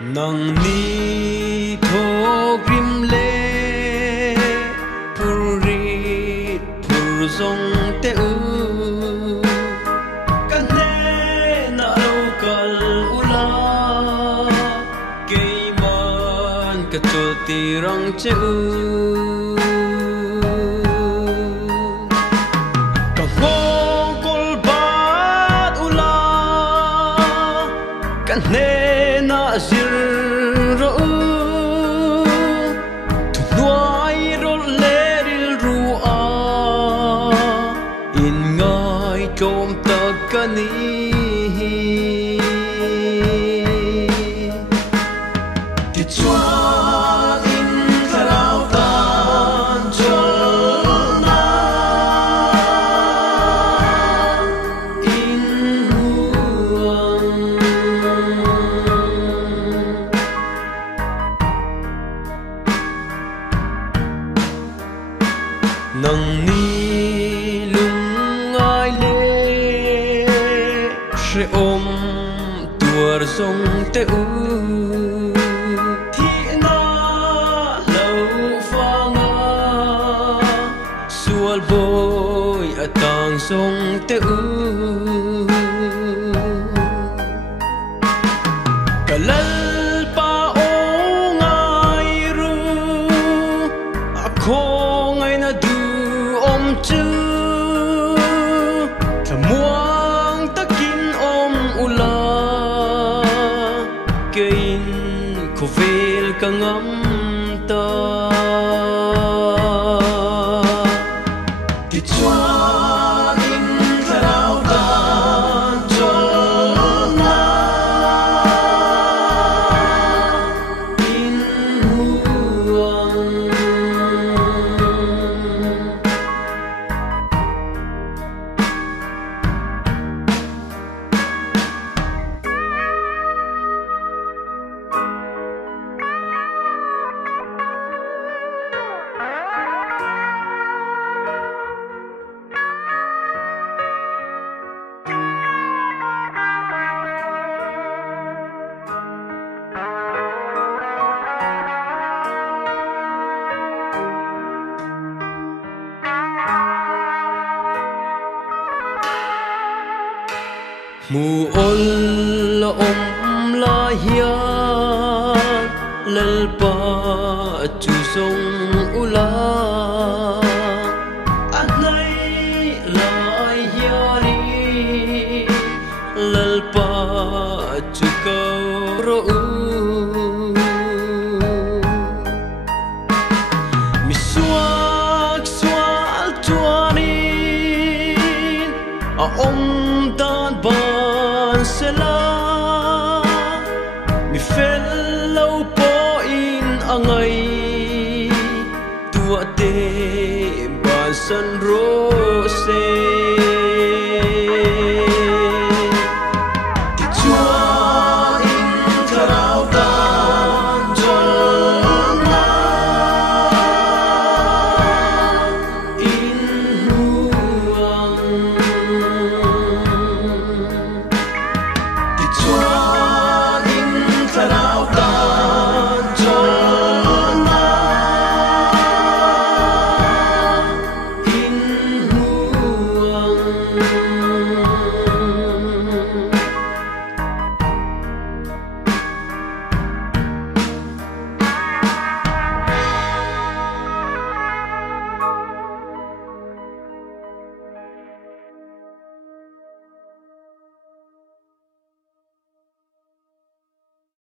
nang ni tho grim le puri pur zong te u kan ne na lokal ula ke man ka chul ti rang che u ka ngong kol bat ula kan ne na zir ro tu nuai ro le ril ru a in ngai chom ta kani ti chua in thalau tan chol na in huang nang ni lung ai le she om tuar song te u thi na lo fa nga sual boy atang song te u kalal pa o ngai ru ako ngai na du om chu thamuang takin om ula kein khovel ka ngam ta ti chua in thalau tan chol na in huang mu ol la om la hian lal pa chu song ula anai lai hiari lal pa chu ko ro mi suak sual chuanin a om dan ban sela mi fel lo po in angai tua te